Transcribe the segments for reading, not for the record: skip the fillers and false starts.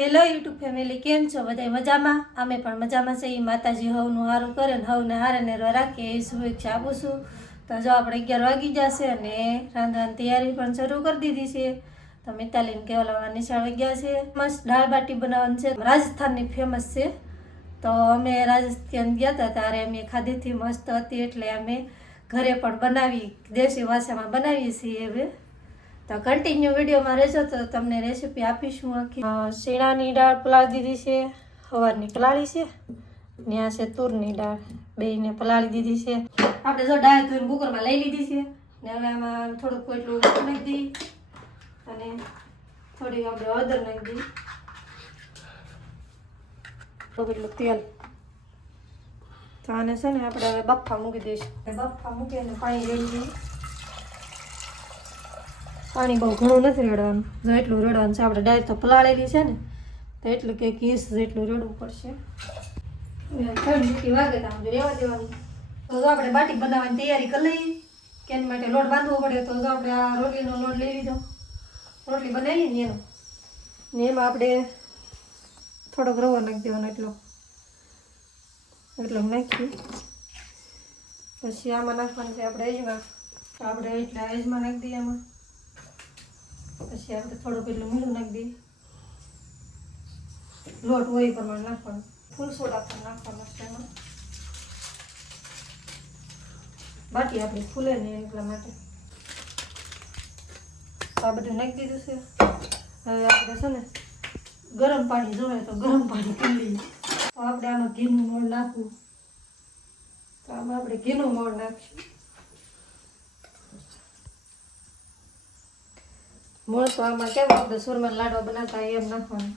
Hello YouTube family, કેમ છો? બધા મજામાં? અમે પણ મજામાં છીએ. માતાજી હવનું સારું કરે ને હવને હારે રાખે એ શુભેચ્છા આપું છું. તો જો આપણે 11 વાગી જશે અને રાંધવાની તૈયારી પણ શરૂ કરી દીધી છે. તો મિતાલીને કેવલામાં નિશાળ ગયા છે. મસ્ત દાળ બાટી બનાવવાની છે, રાજસ્થાનની ફેમસ છે. તો અમે રાજસ્થાન ગયા હતા ત્યારે અમે ખાધીથી મસ્ત હતી, એટલે અમે ઘરે પણ બનાવી, દેશી ભાષામાં બનાવીએ છીએ હવે. તો કન્ટિન્યુ વિડીયોમાં રહેજો તો તમને રેસીપી આપીશું. આખી શીણાની દાળ પલાળી દીધી છે, સવારની પલાળી છે, ત્યાં છે તુરની દાળ, બેયને પલાળી દીધી છે. આપણે જો દાળ ધોઈને કુકરમાં લઈ લીધી છે ને હવે આમાં થોડુંક એટલું નાખી દઈએ અને થોડીક આપણે હળદર નાખી દઈએ, એટલું તેલ. તો આને છે ને આપણે હવે બફા મૂકી દઈશું. બફા મૂકીને પાણી લઈ લઈએ. પાણી બહુ ઘણું નથી રેડવાનું, જો એટલું રેડવાનું છે. આપણે દાળ તો પલાળેલી છે ને, તો એટલું કે ઘીસ જેટલું રેડવું પડશે. 3 સીટી વાગે તો આમ રહેવા દેવાનું. તો જો આપણે બાટી બનાવવાની તૈયારી કરી લઈએ. કેન માટે લોટ બાંધવો પડે, તો જો આપણે આ રોટલીનો લોટ લઈ લીધો, રોટલી બનાવીએ ને એનો, ને એમાં આપણે થોડોક રવો નાખી દેવાનો, એટલો નાખી. પછી આમાં નાખવાનું છે આપણે અજમા. તો આપણે એટલા અજમા નાખી દઈએ આમાં. પછી આપણે થોડુંક એટલું મીઠું નાખી દઈએ. લોટ હોય એ પ્રમાણે નાખવાનું. ફૂલ સોડા પણ નાખવાનું છે એમાં. બાટી આપણી ફૂલે ને એટલા માટે. આ બધું નાખી દીધું છે. હવે આપણે છે ને ગરમ પાણી જોઈએ તો ગરમ પાણી પી લઈએ. તો આપણે આમાં ઘીનું મોણ નાખવું. તો આમાં આપણે ઘીનું મોણ નાખીશું. મોણ તો આમાં કેમ આપણે સુરમા લાડવા બનાવતા એમ નાખવાનું.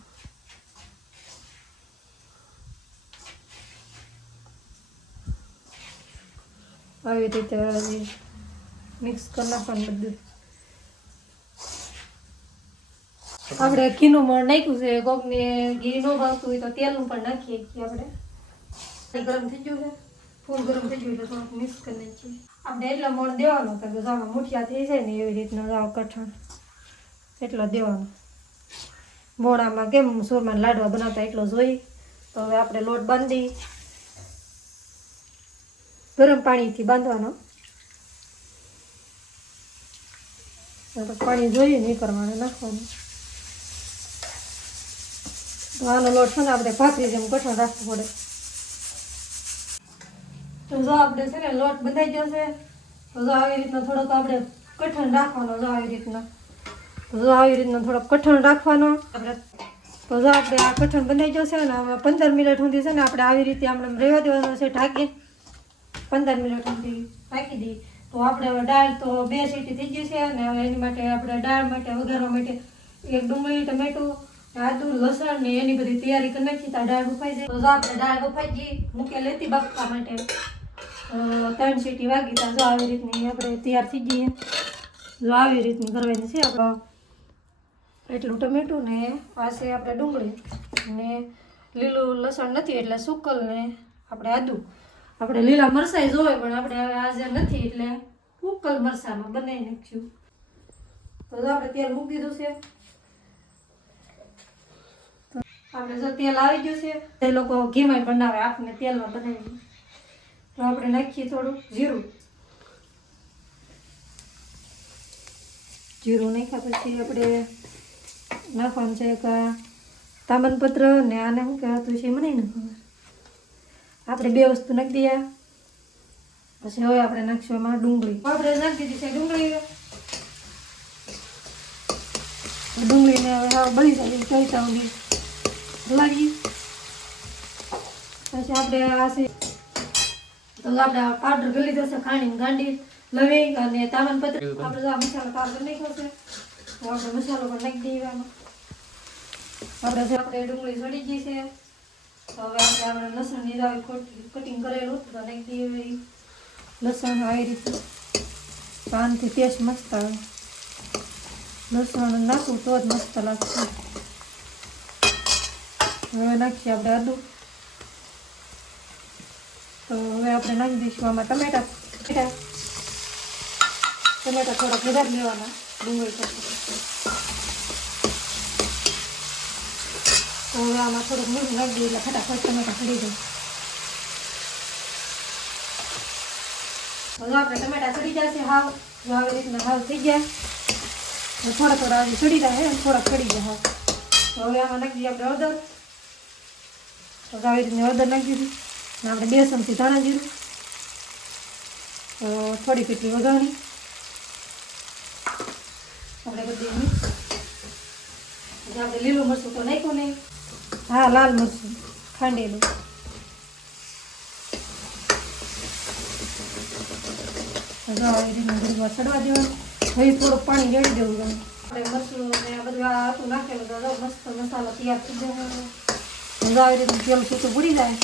આવી રીતે મિક્સ કરી નાખવાનું બધું. આપણે ઘીનું મોણ નાખ્યું છે. કોકને ઘી ન ભાવતું હોય તો તેલનું પણ નાખીએ છીએ. આપણે ગરમ થઈ ગયું છે, ફૂલ ગરમ થઈ ગયું એટલે થોડુંક મિક્સ કરી નાખીએ. આપણે એટલો મોણ દેવાનો તો આમાં મુઠિયા થઈ જાય ને એવી રીતના જાવ કઠણ એટલો દેવાનો. મોડામાં કેમ સુરમા લાડવા બનાવતા એટલો જોઈ. તો હવે આપણે લોટ બાંધી ગરમ પાણીથી બાંધવાનો. પાણી જોઈએ ને એ પ્રમાણે નાખવાનું. તો આનો લોટ છે ને આપણે ભાખરી જેમ કઠણ રાખવું પડે. તો જો આપણે છે ને લોટ બંધાઈ ગયો છે, તો જો આવી રીતના થોડોક આપણે કઠણ રાખવાનો. જો આવી રીતના થોડોક કઠણ રાખવાનો આપણે. તો જો આપણે આ કઠણ બંધાઈ ગયો છે ને, હવે 15 મિનિટ સુધી છે ને આપણે આવી રીતે આમ રહેવા દેવાનો છે ઢાંકી. 15 મિનિટ સુધી ઢાંકી દઈએ. તો આપણે હવે દાળ તો 2 સીટી થઈ ગઈ છે, અને હવે એની માટે આપણે દાળ માટે વઘારવા માટે એક ડુંગળી, ટમેટું, આદુ, લસણ ને એની બધી તૈયારી કરી નાખી. તો દાળ બફાઈ જાય. તો જો આપણે દાળ બફાઈ ગઈ, મૂકેલી હતી બફવા માટે. 3 સીટી વાગી. તો જો આવી રીતની આપણે તૈયાર થઈ ગઈ. જો આવી રીતની કરવાની છે આપણે. એટલું ટમેટું ને પાસે આપણે ડુંગળી ને લીલું લસણ નથી એટલે સુકલ ને આપણે આદુ. આપણે લીલા મરચાં જોવે પણ આપણે હવે આજે નથી એટલે ઉકલ મરચાંમાં બનાવી નાખ્યું. તો આપણે તેલ મૂકી દીધું છે. આપણે જો તેલ આવી ગયું છે, એ લોકો ઘીમાં બનાવે, આપણે તેલમાં બનાવી. તો આપણે નાખીએ થોડું જીરું. નાખ્યા પછી આપણે નાખવાનું છે એક તામનપત્ર ને આને શું કહેવાતું છે મને ને ખબર. આપણે 2 વસ્તુ નાખી દઈએ. પછી હવે આપણે નાખીશું એમાં ડુંગળી. આપણે નાખી દીધી છે ડુંગળીને હવે બળી જાય ચોઈતા સુધી હલાવીએ. પછી આપણે આ છે તો આપણે પાવડર કરી લીધો છે, ખાંડી ગાંડી લવિંગ અને તામનપત્ર. આપણે જો આ મસાલો પાવડર નાખ્યો છે, તો આપણે મસાલો પણ નાખી દઈએ આમાં. આપણે ડુંગળી સડી ગઈ છે. તો હવે આપણે લસણની કટિંગ કરેલું તો નાખી દઈએ. લસણ આવી રીતે પાનથી ટેસ્ટ મસ્ત આવે. લસણ નાખવું તો જ મસ્ત લાગશે. હવે નાખીએ આપણે આદુ. તો હવે આપણે નાખી દઈશું આમાં ટમેટા. થોડાક વધારે લેવાના ડુંગળી કરતાં. તો હવે આમાં થોડુંક મીઠું નાખી દઈએ એટલે ફટાફટ ટમેટા ચડી જાય. હવે આપણે ટમેટા ચડી જશે હાવ, જો આવી રીતના હાવ થઈ ગયા. થોડા થોડા આજે ચડી જાય ને થોડાક ચડી જાય હાવ. તો હવે આમાં નાખી દઈએ આપણે હળદર. તો આવી રીતના હળદર નાખી દીધી ને આપણે 2 ચમચી ધાણા જીરું, થોડી કેટલી વઘાણી આપણે બધી મિક્સ. આપણે લીલું મરચું તો નાખ્યું નહીં, હા લાલ મરચું ખાંડેલું. આવી રીતના ઘડીવાર ચડવા દેવાનું. હવે થોડુંક પાણી રેડી દેવું ગમે. આપણે મરચું ને આ બધું આ હતું નાખેલું તો મસ્ત મસાલો તૈયાર થઈ જાય. હવે આવી રીતનું તેલ છૂટું પડી જાય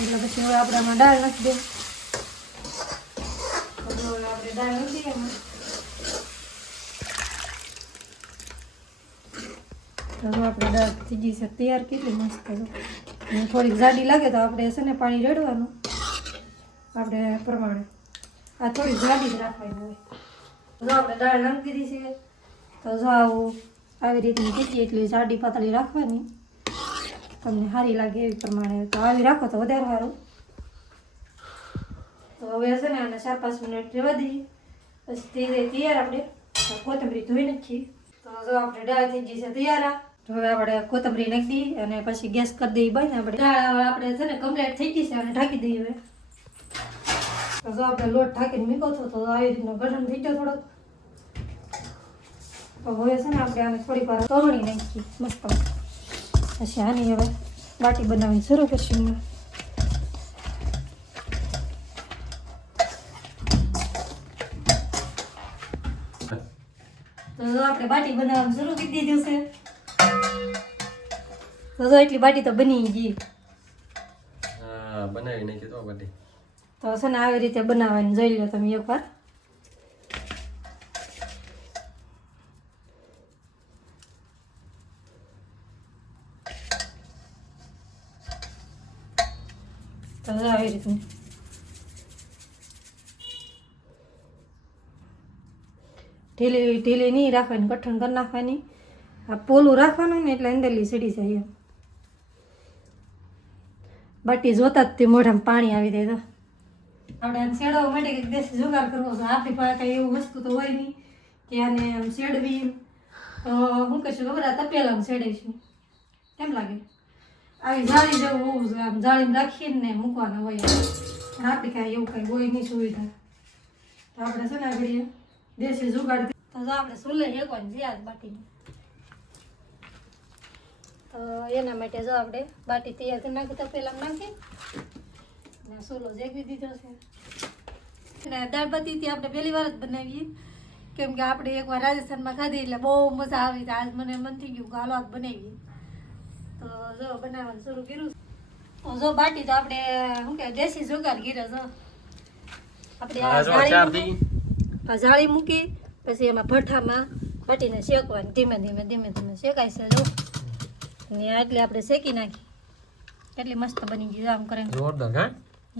એટલે પછી હવે આપણે આમાં દાળ નાખી દઈએ. હવે આપણે દાળ નાખી દઈએ એમાં. હવે આપણે દાળ થઈ ગઈ છે તૈયાર. કેટલી મસ્ત થોડીક જાડી લાગે તો આપણે છે ને પાણી રેડવાનું આપણે પ્રમાણે. આ થોડી જાડી જ રાખવાની હોય. જો આપણે દાળ નાખી દીધી છે તો જો આવું આવી રીતની કેટલી એટલી જાડી પાતળી રાખવાની, તમને સારી લાગે એવી પ્રમાણે. તો આવી રાખો તો વધારે સારું. તો હવે છે ને આને 4-5 મિનિટ રહેવા દઈએ પછી થઈ જાય તૈયાર. આપણે કોથમરી ધોઈ નાખીએ. તો જો આપણે દાળ થઈ ગઈ છે તૈયાર. હવે આપણે કોથમરી નાખી દઈએ અને પછી ગેસ કરી દઈએ બંધ. આપણે દાળ આપણે છે ને કમ્પ્લીટ થઈ ગઈ છે અને ઢાંકી દઈએ. હવે તો જો આપણે લોટ ઢાંકીને મૂકો છો તો આવી રીતનો ગરમ થઈ ગયો થોડોક. તો હવે છે ને આપણે આને થોડીક વાર તળણી નાખીએ મસ્ત. પછી આની હવે બાટી બનાવવાની શરૂ કરશું. તો જો આપણે બાટી બનાવવાનું શરૂ કરી દીધું છે. તો જો એટલી બાટી તો બની ગઈ. હા બનાવી નાખી તો બાટી. તો છે ને આવી રીતે બનાવવાની જોઈ લો તમે એકવાર. તો આવી રીતની ઢીલી ઢીલી નહીં રાખવાની, કઠણ કરી નાખવાની. આ પોલું રાખવાનું ને એટલે અંદરલી સડી જાય એમ. બાટી જોતા જ તે મોઢામાં પાણી આવી જાય. તો આપણે શેડવા માટે કંઈક દેશી જુગાડ કરવો છે. આપણી પાસે કંઈ એવું વસ્તુ તો હોય નહીં કે આને આમ શેડવી. તો શું કહીશું ખબર, આ તપેલામાં શેડાઈશું. કેમ લાગે? આવી જાળી જેવું હોવું જોઈએ. આમ જાળીમાં રાખીને ને મૂકવાના હોય. પણ આપણી કાંઈ એવું કાંઈ હોય નહીં સુવિધા. તો આપણે છે ને આગળ દેશી જુગાડ. તો જો આપણે સુલે હેકવાની જ્યાં બાટીને. તો એના માટે જો આપણે બાટી તૈયાર કરી નાખી તપેલામાં નાખી ને સોલો જેગવી દીધો છે. ને દાળ બાટીથી આપણે પહેલી વાર જ બનાવીએ કેમ કે આપણે એકવાર રાજસ્થાનમાં ખાધી એટલે બહુ મજા આવી. આજ મને મન થઈ ગયું કે હાલો આજ બનાવીએ. તો જો બનાવવાનું શરૂ કર્યું. તો જો બાટી તો આપણે શું કહેવાય દેશી જુગાડ ગીરે. જો આપણે આ જાળી મૂકી પછી એમાં ભઠ્ઠામાં બાટીને શેકવાની ધીમે ધીમે ધીમે ધીમે શેકાય છે. જો ને એટલે આપણે શેકી નાખી. કેટલી મસ્ત બની ગઈ આમ કરીને. જોરદાર. હા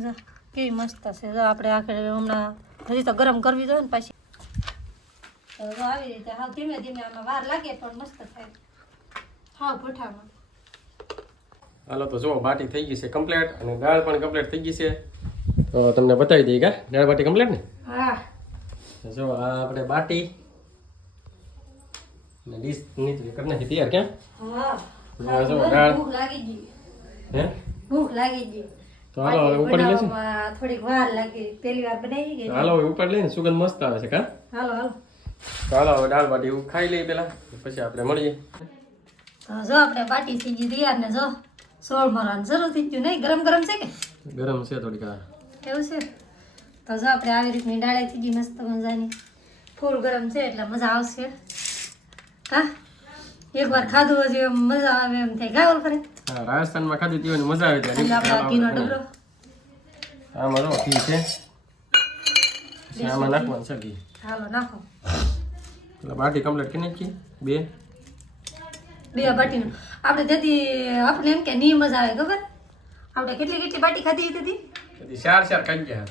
જો કેવી મસ્ત છે. જો આપણે આખરે હમણાં હજી તો ગરમ કરવી જોઈએ ને પાછી. તો જો આવી રીતે હાવ ધીમે ધીમે આમાં વાર લાગે પણ મસ્ત થાય હાવ ભઠ્ઠામાં. હાલો તો જો બાટી થઈ ગઈ છે કમ્પ્લીટ અને દાળ પણ કમ્પ્લીટ થઈ ગઈ છે. તો તમને બતાવી દઈએ કા દાળ બાટી કમ્પ્લીટ ને. હા જો આ આપણે બાટી ને ડીશ નીચે કરી નાખી તૈયાર. ક્યાં હા જો દાળ ભૂખ લાગી ગઈ. હે ભૂખ લાગી ગઈ. તો હાલો હવે ઉપાડી લેશું. થોડીક વાર લાગી પહેલી વાર બનાવી ગઈ. હાલો હવે ઉપાડી લઈને સુગંધ મસ્ત આવે છે. કા હાલો હાલો તો હાલો હવે દાળ બાટી ખાઈ લઈએ પેલા પછી આપણે મળીએ. તો જો આપણે બાટી થઈ ગઈ તૈયાર ને જો સોળ મારવાનું શરૂ થઈ ગયું. નહીં ગરમ ગરમ છે કે ગરમ છે થોડીક. એવું છે. તો જો આપણે આવી રીતની ડાળે થઈ ગઈ મસ્ત મજાની. ફૂલ ગરમ છે એટલે મજા આવશે. હા એકવાર ખાધું હજી એમ મજા આવે એમ થાય. ગાવલ ફરે હા રાજસ્થાનમાં ખાધી પીવાની મજા આવે એટલે આપણે ઘીનો ડબરો આમાં જો ઘી છે આમાં નાખવાનું છે ઘી. હાલો નાખો. એટલે બાટી કમ્પ્લીટ કરી નાખી. બે બાટીનું આપણે તેથી આપણે એમ કે નહીં મજા આવે ખબર. આપણે કેટલી કેટલી બાટી ખાધી હતી. ચાર ખાઈ ગયા.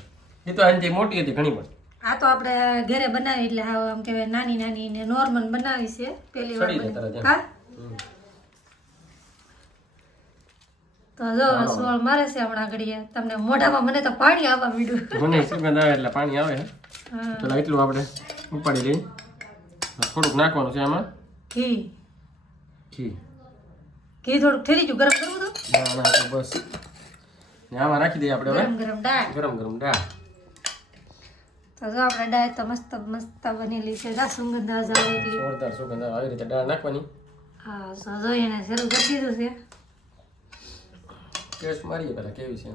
એ તો આનાથી મોટી હતી ઘણી પણ. આ તો આપણે ઘરે બનાવી એટલે હાવ આમ કહેવાય નાની નાની ને નોર્મલ બનાવી છે પહેલી વાર. હા તો જો સોળ મારે છે હમણાં ઘડીએ તમને મોઢામાં મને તો પાણી આવવા માંડ્યું મને સુગંધ આવે એટલે પાણી આવે હે પેલા એટલું આપણે ઉપાડી લઈએ થોડુંક નાખવાનું છે આમાં ઘી ઘી ઘી થોડુંક ઠેરી ગયું ગરમ કરવું તો ના તો બસ ને આમાં રાખી દઈએ આપણે હવે ગરમ દાળ ગરમ દાળ તો જો આપણે દાળ તો મસ્ત બનેલી છે જા સુગંધ આ જાવ એટલી જોરદાર સુગંધ આવે આવી રીતે દાળ નાખવાની હા સો જો એને શરૂ કરી દીધું છે ટેસ્ટ મારીએ પેલા કેવી છે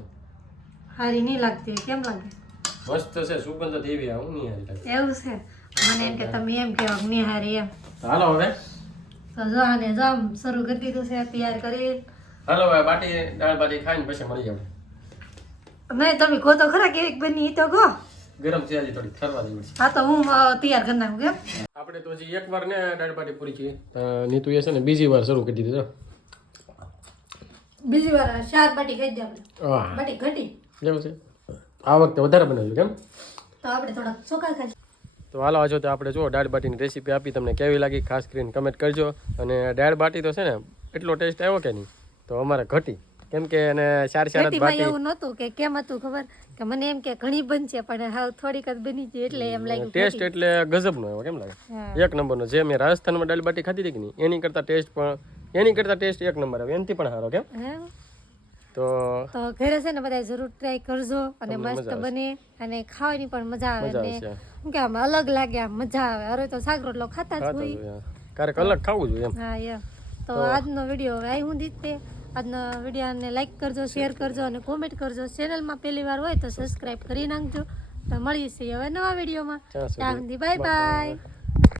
હારી નહીં લાગતી કેમ લાગે મસ્ત છે સુગંધ તો એવી આવું નહીં હારી લાગે એવું છે મને એમ કે તમે એમ કહો કે નહીં હારી એમ તો હાલો હવે તો જો આને જો આમ શરૂ કરી દીધું છે તૈયાર કરી હાલો હવે દાળ બાટી ખાઈને પછી મળી જાવ નહીં તમે કહો તો ખરા કેવી બની ઈ તો કહો ગરમ છે હજી થોડી ઠરવા દેવી છે હા તો હું તૈયાર કરી નાખું કેમ આપણે તો હજી એકવાર ને દાળ બાટી પૂરી કરી નીતુ એ છે ને બીજી વાર શરૂ કરી દીધું છે બીજી વાર શાક બાટી ખાઈ દે આપણે વાહ બાટી ઘટી કેવું છે આ વખતે વધારે બનાવ્યું કેમ તો આપણે થોડા ચોખા ખાઈ તો હાલો આજો તો આપણે જો દાળ બાટીની રેસીપી આપી તમને કેવી લાગી ખાસ કરીને કમેન્ટ કરજો અને દાળ બાટી તો છે ને એટલો ટેસ્ટ આવ્યો કે નહીં તો અમારે ઘટી કેમ કે એને ચાર જ ઘટીમાં બાટી એવું નહોતું કે કેમ હતું ખબર કે મને એમ કે ઘણી બનશે પણ હાવ થોડીક જ બની છે એટલે એમ લાગ્યું ટેસ્ટ એટલે ગજબનો આવ્યો કેમ લાગે હા. એક નંબરનો જે મેં રાજસ્થાનમાં દાળ બાટી ખાધી હતી કે નહીં એની કરતાં ટેસ્ટ એક નંબર આવે એનાથી પણ સારો કેમ હે? તો તો ઘરે છે ને બધા જરૂર ટ્રાય કરજો અને મસ્ત બને અને ખાવાની પણ મજા આવે મજા ને આવશે. શું કે આમ અલગ લાગે આમ મજા આવે અરે તો શાક રોટલો ખાતા જ હોય ક્યારેક અલગ ખાવું જોઈએ એમ હા એમ તો આજનો વિડીયો હવે હું દીધતે આજનો વિડીયોને લાઈક કરજો શેર કરજો અને કોમેન્ટ કરજો ચેનલમાં પહેલી વાર હોય તો સબસ્ક્રાઈબ કરી નાખજો તો મળીએ છીએ હવે નવા વિડીયોમાં ત્યાં સુધી બાય બાય